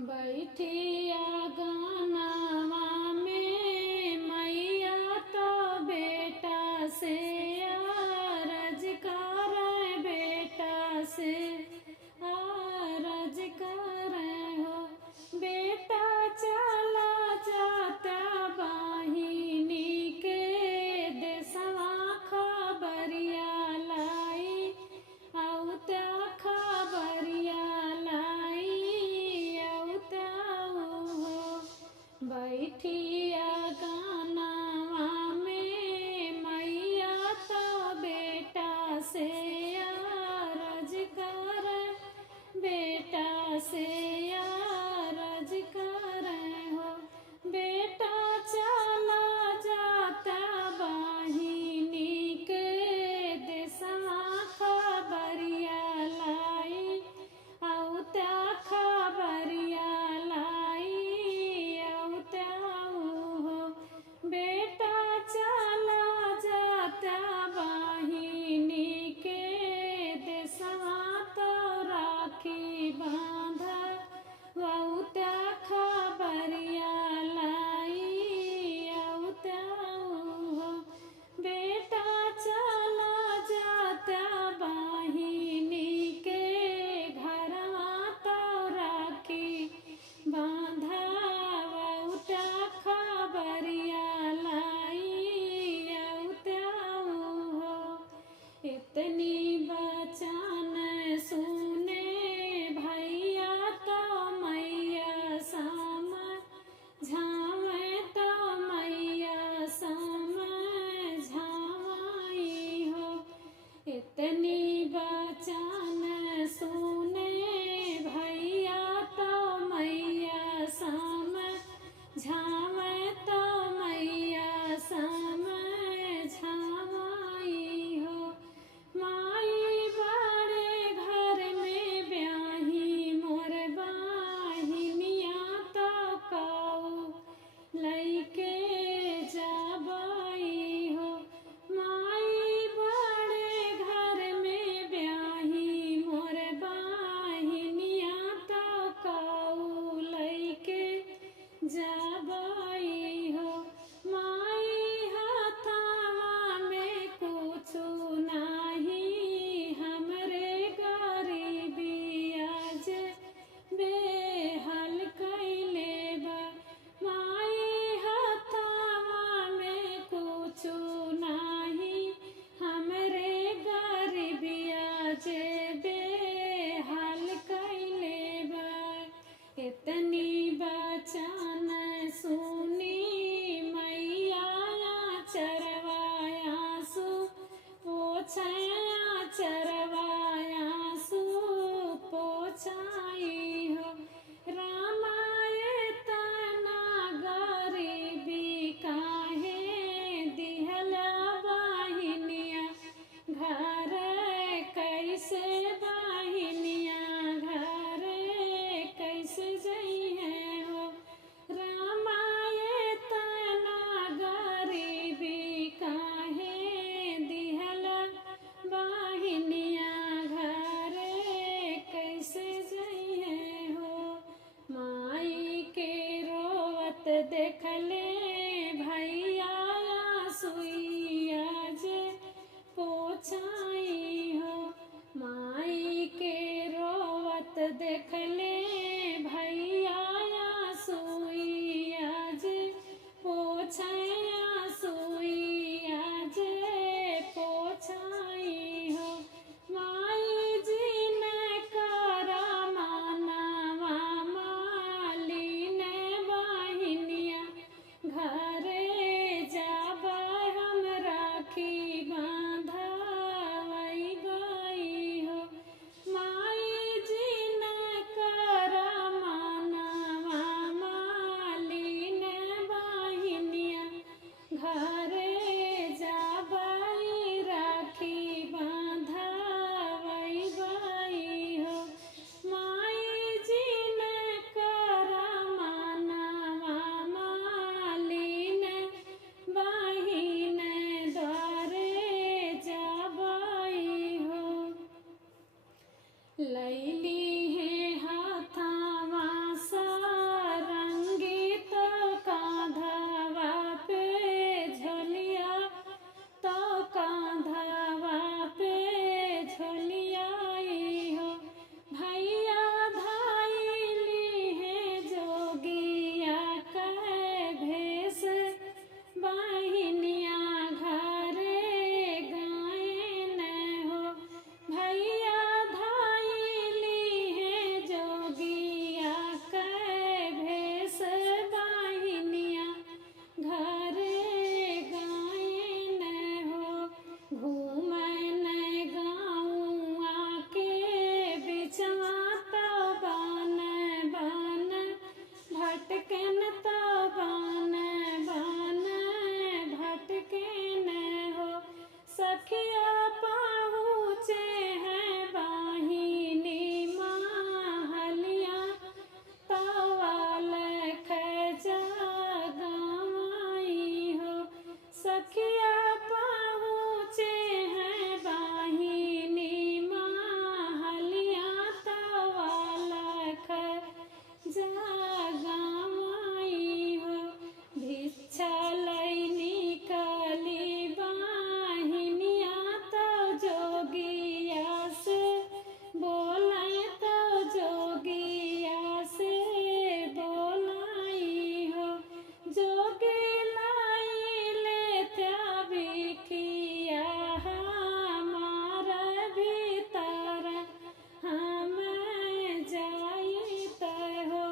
बैठिया गानावा में मैया तो बेटा से आरज कर, बेटा से आरज कर हो। बेटा चला जाता बहिनी के देसवा खबरिया लाई, औता खबरिया लाई, औता हो। जागा माई हो भिक्षा लैनी काली बाहिनिया तो जोगिया से बोलाए तो जोगिया से बोलाई हो जोगी लाई ले त्या बिठिया हमारा भीतर हम जाई तय हो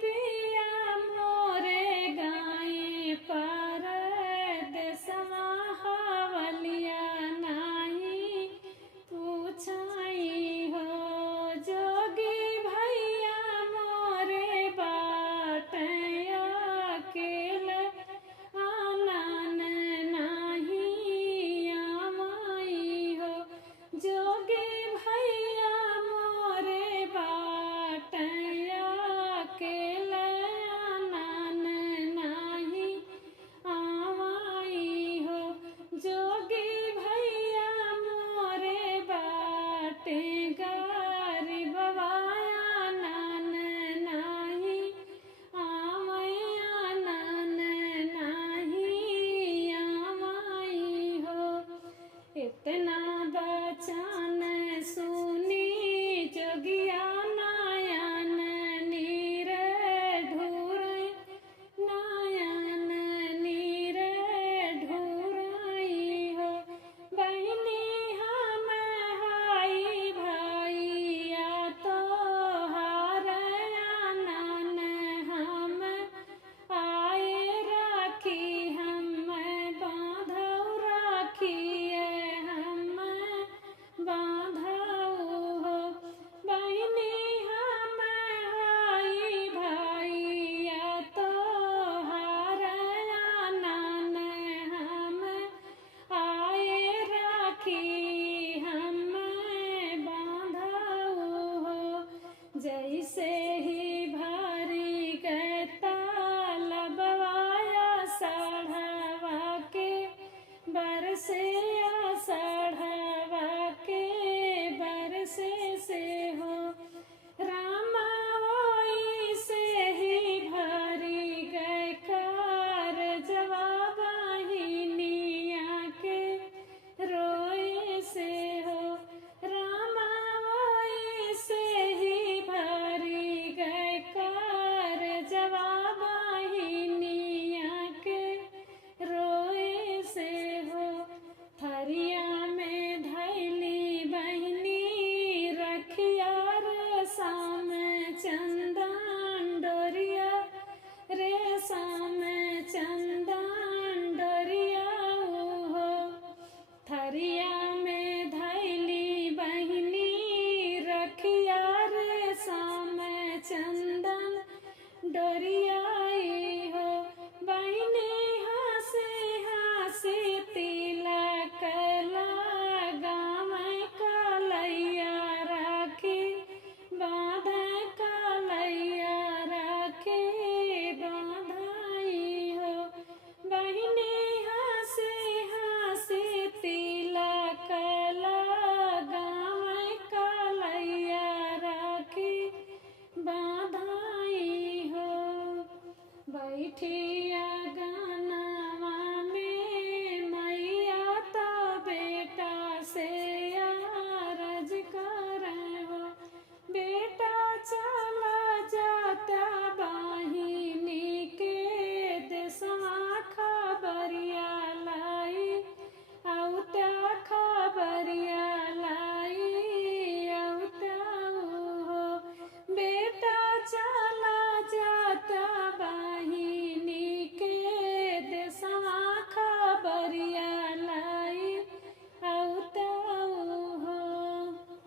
पिया मोरे गाए पर देसवा हवलिया नाही पूछाई हो। जोगी भैया मोरे बाट अकेले आनन नाही आमाई हो। जोगी भैया मोरे बाट अकेले आनन नाही आमाई हो। जोगी भैया मोरे बाटे गरीब आनन नाही आमय आनन नाही आमाई हो। इतना बचन सुनी जोगिया नयन नीर ढूर नयन नीर ढूरई हो। बहिनी हम हाई भैया तोहार आनन हम आए राखी हम बाँधौ राखिए हम बाँधौ हो। बहिनी हम हाई भैया तोहार आनन हम आए राखी हम बाँधौ हो। जैसे ही भरी गए तालबवाया साढ़वा के बरसे साढ़वा के बरसे से हो। रामा वही से ही भरी गए कार जवाब हिनिया के रोए से हो। रामा वही से ही भरी गए कार जवाब हिनिया के रोए से हो। थरिया में धैली बहिनी रखिया रेशम चंदन डोरिया रेशम चंदन डोरिया हो। थरिया में धैली बहिनी रखिया रेशम चंदन डोरिया